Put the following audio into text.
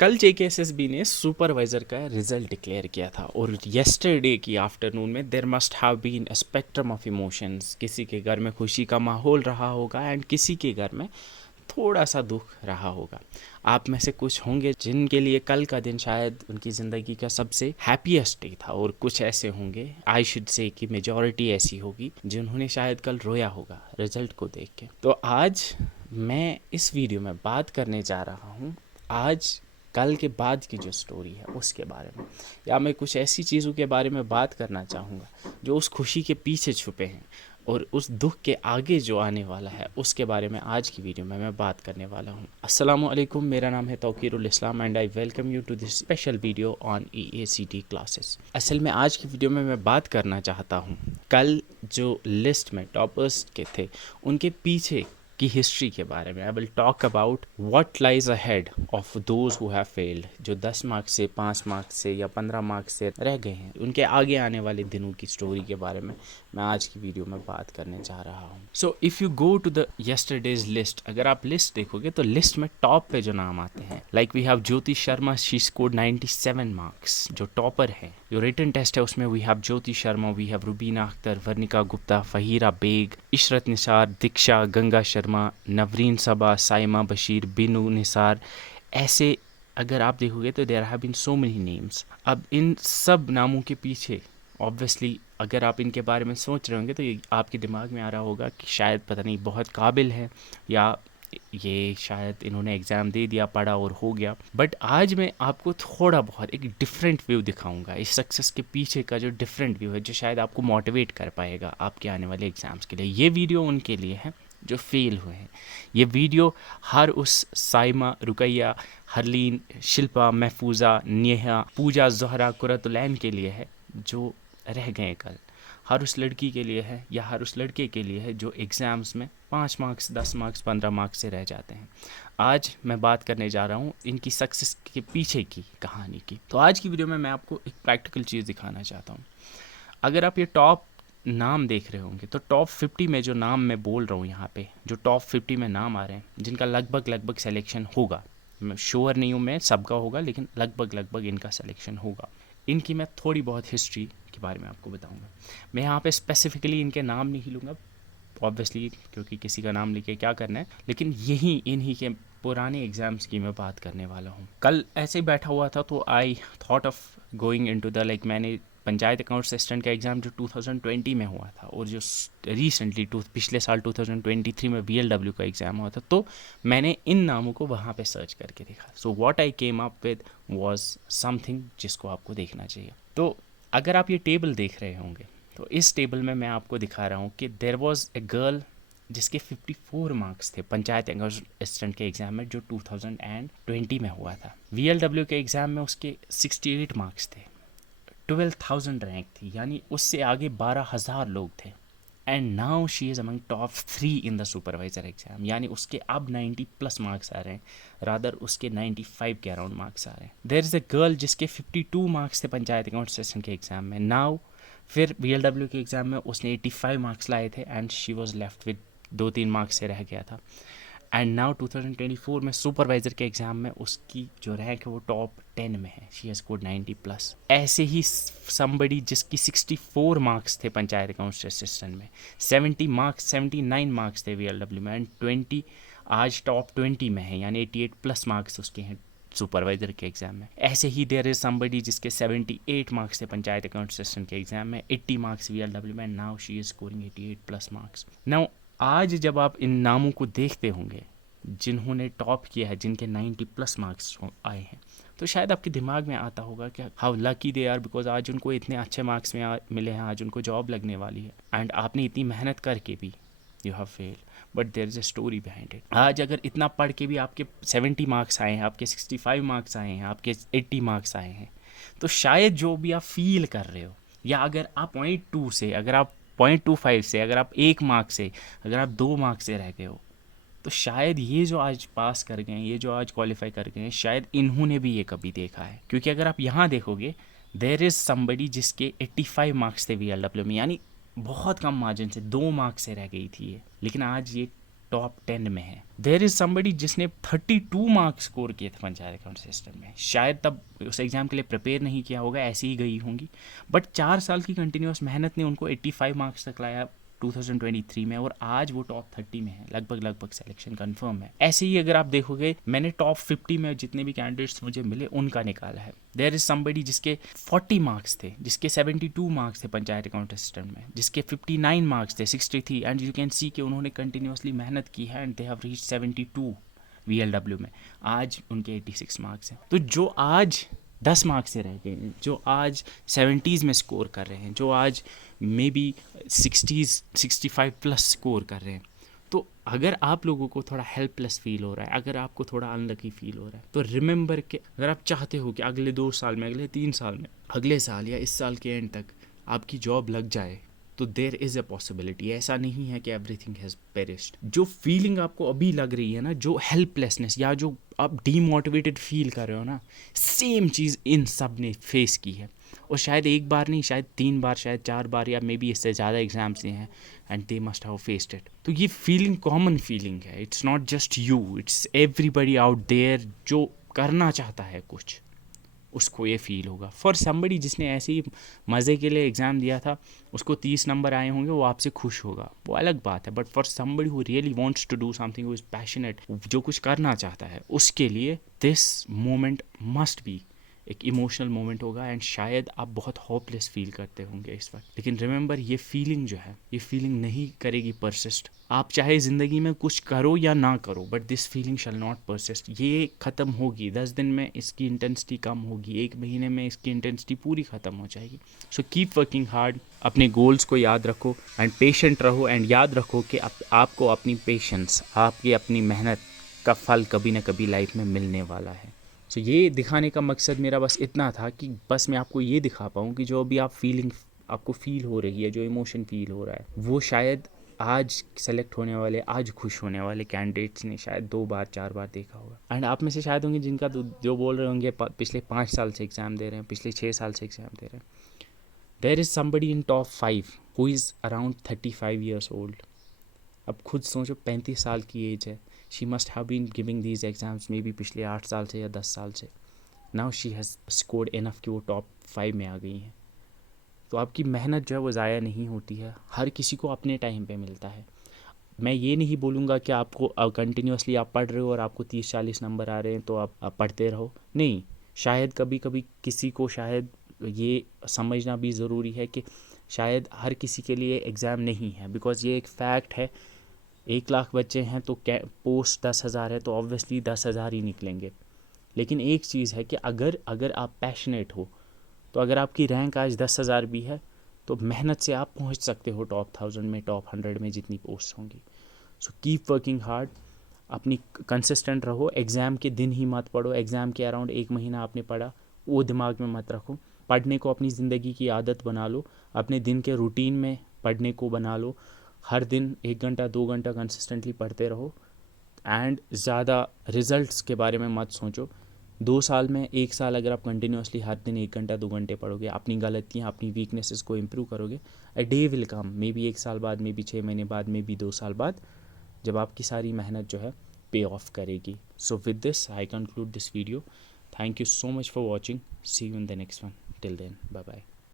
कल जेकेएसएसबी ने सुपरवाइज़र का रिज़ल्ट डिक्लेयर किया था और येस्टरडे की आफ्टरनून में there must have been a spectrum of emotions. किसी के घर में खुशी का माहौल रहा होगा एंड किसी के घर में थोड़ा सा दुख रहा होगा। आप में से कुछ होंगे जिनके लिए कल का दिन शायद उनकी ज़िंदगी का सबसे हैप्पीएस्ट डे था और कुछ ऐसे होंगे, आई शुड से कि मेजॉरिटी ऐसी होगी जिन्होंने शायद कल रोया होगा रिज़ल्ट को देख के। तो आज मैं इस वीडियो में बात करने जा रहा हूँ आज कल के बाद की जो स्टोरी है उसके बारे में, या मैं कुछ ऐसी चीज़ों के बारे में बात करना चाहूँगा जो उस खुशी के पीछे छुपे हैं और उस दुख के आगे जो आने वाला है उसके बारे में आज की वीडियो में मैं बात करने वाला हूँ। अस्सलाम वालेकुम, मेरा नाम है Tauqirul Islam and I welcome you to this special video on EACT classes. असल में आज की वीडियो में मैं बात करना चाहता हूँ कल जो लिस्ट में टॉपर्स के थे उनके पीछे की हिस्ट्री के बारे में। I will talk about what lies ahead of those who have failed, जो 10 मार्क्स से 5 मार्क्स से या 15 मार्क्स से रह गए हैं, उनके आगे आने वाले दिनों की स्टोरी के बारे में मैं आज की वीडियो में बात करने जा रहा हूँ। So if you go to the yesterday's list, अगर आप लिस्ट देखोगे तो लिस्ट में टॉप पे जो नाम आते हैं, like we have Jyoti Sharma, she scored 97 marks, जो टॉपर है। जो रिटन टेस्ट है उसमें we have Jyoti Sharma, we have Rubina Akhtar, Varnika Gupta, Fahira Baig, Ishrat Nisar, Diksha, Ganga Sharma, Navreen Saba, Saima Bashir, Binu Nisar. ऐसे अगर आप देखोगे तो there have been so many names. अब इन सब नामों के पीछे ऑब्वियसली अगर आप इनके बारे में सोच रहे होंगे तो ये आपके दिमाग में आ रहा होगा कि शायद पता नहीं बहुत काबिल है, या ये शायद इन्होंने एग्ज़ाम दे दिया, पढ़ा और हो गया। बट आज मैं आपको थोड़ा बहुत एक डिफरेंट व्यू दिखाऊंगा इस सक्सेस के पीछे का, जो डिफरेंट व्यू है, जो शायद आपको मोटिवेट कर पाएगा आपके आने वाले एग्ज़ाम्स के लिए। ये वीडियो उनके लिए है जो फेल हुए हैं। ये वीडियो हर उस साइमा, रुकैया, हरलीन, शिल्पा, महफूजा, नेहा, पूजा, ज़ोहरा, कुरतुलैन के लिए है जो रह गए कल। हर उस लड़की के लिए है या हर उस लड़के के लिए है जो एग्ज़ाम्स में 5 मार्क्स, 10 मार्क्स, 15 मार्क्स से रह जाते हैं। आज मैं बात करने जा रहा हूँ इनकी सक्सेस के पीछे की कहानी की। तो आज की वीडियो में मैं आपको एक प्रैक्टिकल चीज़ दिखाना चाहता हूँ। अगर आप ये टॉप नाम देख रहे होंगे तो टॉप 50 में जो नाम मैं बोल रहा हूँ यहाँ पे, जो टॉप 50 में नाम आ रहे हैं जिनका लगभग सिलेक्शन होगा, मैं श्योर नहीं हूँ मैं सबका होगा, लेकिन लगभग इनका सिलेक्शन होगा। इनकी मैं थोड़ी बहुत हिस्ट्री के बारे में आपको बताऊंगा। मैं यहाँ पे स्पेसिफिकली इनके नाम नहीं लूँगा ऑब्वियसली, क्योंकि किसी का नाम लेके क्या करना है, लेकिन यही इन्हीं के पुराने एग्ज़ाम्स की मैं बात करने वाला हूँ। कल ऐसे ही बैठा हुआ था तो I thought of going into the like, मैंने पंचायत अकाउंट असिस्टेंट का एग्ज़ाम जो 2020 में हुआ था और जो रिसेंटली पिछले साल 2023 में VLW का एग्ज़ाम हुआ था, तो मैंने इन नामों को वहाँ पे सर्च करके देखा। So what I came up with was something जिसको आपको देखना चाहिए। तो अगर आप ये टेबल देख रहे होंगे तो इस टेबल में मैं आपको दिखा रहा हूँ कि देयर वाज ए गर्ल जिसके 54 मार्क्स थे पंचायत असिस्टेंट के एग्ज़ाम में जो 2020 में हुआ था। VLW के एग्ज़ाम में उसके 68 मार्क्स थे, 12,000 रैंक थी, यानी उससे आगे 12,000 लोग थे। And now she is among top 3 in the supervisor exam, यानी उसके अब 90 प्लस मार्क्स आ रहे हैं, रादर उसके 95 के अराउंड मार्क्स आ रहे हैं। देयर इज़ अ गर्ल जिसके 52 मार्क्स थे पंचायत अकाउंट असिस्टेंट के एग्ज़ाम में, नाउ फिर VLW के एग्ज़ाम में उसने 85 मार्क्स लाए थे and she was left with 2-3 marks से रह गया था। एंड नाउ 2024 में सुपरवाइज़र के एग्ज़ाम में उसकी जो रैंक है वो टॉप 10 में है, शी हैज़ स्कोर्ड 90 प्लस। ऐसे ही समबडी जिसकी 64 मार्क्स थे पंचायत अकाउंट असिस्टेंट में, 79 मार्क्स थे VLW में, एंड 20 आज टॉप 20 में है, यानी 88 प्लस मार्क्स उसके हैं सुपरवाइज़र के एग्ज़ाम में। ऐसे ही देयर इज़ समबडी जिसके 78 मार्क्स थे पंचायत अकाउंट असिस्टेंट के एग्ज़ाम में, 80 मार्क्स VLW में, now she is scoring 88 plus marks. Now आज जब आप इन नामों को देखते होंगे जिन्होंने टॉप किया है, जिनके 90 प्लस मार्क्स आए हैं, तो शायद आपके दिमाग में आता होगा कि how lucky they are, because आज उनको इतने अच्छे मार्क्स में मिले हैं, आज उनको जॉब लगने वाली है, एंड आपने इतनी मेहनत करके भी you have fail, but there is a story behind it. आज अगर इतना पढ़ के भी आपके 70 मार्क्स आए हैं, आपके 65 मार्क्स आए हैं, आपके 80 मार्क्स आए हैं, तो शायद जो भी आप फील कर रहे हो, या अगर आप 0.2 से, अगर आप 0.25 से, अगर आप 1 मार्क से, अगर आप 2 मार्क्स से रह गए हो, तो शायद ये जो आज पास कर गए हैं, ये जो आज क्वालिफाई कर गए हैं, शायद इन्होंने भी ये कभी देखा है। क्योंकि अगर आप यहाँ देखोगे देयर इज़ समबडी जिसके 85 मार्क्स थे VLW में, यानी बहुत कम मार्जिन से 2 मार्क्स से रह गई थी ये, लेकिन आज ये टॉप 10 में है। देयर इज समबडी जिसने 32 मार्क्स स्कोर किए थे पंचायत अकाउंट सिस्टम में, शायद तब उस एग्ज़ाम के लिए प्रिपेयर नहीं किया होगा, ऐसे ही गई होंगी, बट 4 साल की कंटिन्यूस मेहनत ने उनको 85 मार्क्स तक लाया 2023 में, और आज वो टॉप 30 में है, लगभग सिलेक्शन कंफर्म है। ऐसे ही अगर आप देखोगे, मैंने टॉप 50 में जितने भी कैंडिडेट्स मुझे मिले उनका निकाला है। देयर इज समबडी जिसके 40 मार्क्स थे, जिसके 72 मार्क्स थे पंचायत अकाउंट असिस्टेंट में, जिसके 59 मार्क्स थे, 63, एंड यू कैन सी कि उन्होंने कंटिन्यूसली मेहनत की है and they have reached 72 VLW में। आज उनके 86 मार्क्स हैं। तो जो आज 10 मार्क्स से रह गए हैं, जो आज 70s में स्कोर कर रहे हैं, जो आज may be 60s 65 plus score कर रहे हैं, तो अगर आप लोगों को थोड़ा हेल्पलेस फील हो रहा है, अगर आपको थोड़ा अनलकी फील हो रहा है, तो रिमेंबर कि अगर आप चाहते हो कि अगले 2 साल में, अगले 3 साल में, अगले साल या इस साल के एंड तक आपकी जॉब लग जाए, तो देयर इज़ अ पॉसिबिलिटी। ऐसा नहीं है कि एवरीथिंग हैज़ पेरिस्ड। जो फीलिंग आपको अभी लग रही है ना, जो हेल्पलेसनेस या जो आप डीमोटिवेटेड फील कर रहे हो ना, सेम चीज़ इन सब ने फेस की है, और शायद एक बार नहीं, शायद 3 बार, शायद 4 बार, या मे बी इससे ज़्यादा एग्जाम्स हैं, and they must have faced it. तो ये फीलिंग कॉमन फीलिंग है, it's not just you, it's everybody out there जो करना चाहता है कुछ, उसको ये फील होगा। फॉर समबडी जिसने ऐसे ही मज़े के लिए एग्ज़ाम दिया था, उसको 30 नंबर आए होंगे, वो आपसे खुश होगा, वो अलग बात है, but for somebody who really wants to do something, who is passionate, जो कुछ करना चाहता है, उसके लिए दिस मोमेंट मस्ट बी एक इमोशनल मोमेंट होगा, एंड शायद आप बहुत होपलेस फील करते होंगे इस वक्त, लेकिन रिमेंबर, ये फीलिंग जो है, ये फीलिंग नहीं करेगी परसिस्ट। आप चाहे ज़िंदगी में कुछ करो या ना करो, but this feeling shall not persist. ये ख़त्म होगी, 10 दिन में इसकी इंटेंसिटी कम होगी, 1 महीने में इसकी इंटेंसिटी पूरी ख़त्म हो जाएगी। सो कीप वर्किंग हार्ड, अपने गोल्स को याद रखो, एंड पेशेंट रहो, एंड याद रखो कि आपको अपनी पेशेंस, आपकी अपनी मेहनत का फल कभी ना कभी लाइफ में मिलने वाला है। सो ये दिखाने का मकसद मेरा बस इतना था कि बस मैं आपको ये दिखा पाऊँ कि जो अभी आप फीलिंग आपको फील हो रही है, जो इमोशन फील हो रहा है, वो शायद आज सेलेक्ट होने वाले, आज खुश होने वाले कैंडिडेट्स ने शायद 2 बार 4 बार देखा होगा। एंड आप में से शायद होंगे जिनका जो बोल रहे होंगे पिछले 5 साल से एग्ज़ाम दे रहे हैं, पिछले 6 साल से एग्ज़ाम दे रहे हैं। There is somebody in top 5 who is around 35 years old. अब खुद सोचो, 35 साल की एज है, she must have been giving these exams maybe पिछले 8 साल से या 10 साल से। Now she has scored enough कि वो टॉप 5 में आ गई हैं। तो आपकी मेहनत जो है वो ज़ाया नहीं होती है, हर किसी को अपने टाइम पे मिलता है। मैं ये नहीं बोलूँगा कि आपको कंटिन्यूसली आप पढ़ रहे हो और आपको 30-40 नंबर आ रहे हैं तो आप पढ़ते रहो, नहीं। शायद कभी कभी किसी को शायद ये समझना भी ज़रूरी है कि शायद हर किसी के लिए एग्ज़ाम नहीं है, बिकॉज़ ये एक फैक्ट है। 1 लाख बच्चे हैं तो पोस्ट 10,000 है, तो ऑब्वियसली 10,000 ही निकलेंगे। लेकिन एक चीज़ है कि अगर आप पैशनेट हो, तो अगर आपकी रैंक आज 10,000 भी है, तो मेहनत से आप पहुंच सकते हो टॉप 1000 में, टॉप 100 में, जितनी पोस्ट होंगी। सो कीप वर्किंग हार्ड, अपनी कंसिस्टेंट रहो। एग्ज़ाम के दिन ही मत पढ़ो, एग्ज़ाम के अराउंड 1 महीना आपने पढ़ा, वो दिमाग में मत रखो। पढ़ने को अपनी ज़िंदगी की आदत बना लो, अपने दिन के रूटीन में पढ़ने को बना लो। हर दिन 1 घंटा 2 घंटा कंसिस्टेंटली पढ़ते रहो, एंड ज़्यादा रिज़ल्ट्स के बारे में मत सोचो। 2 साल में 1 साल अगर आप कंटिन्यूसली हर दिन 1 घंटा 2 घंटे पढ़ोगे, अपनी गलतियाँ, अपनी वीकनेसेस को इम्प्रूव करोगे, a day will come, may be 1 साल बाद, मे बी 6 महीने बाद, मे बी 2 साल बाद, जब आपकी सारी मेहनत जो है पे ऑफ करेगी। So with this I conclude this video. Thank you so much for watching, see you in the next one, till then bye bye.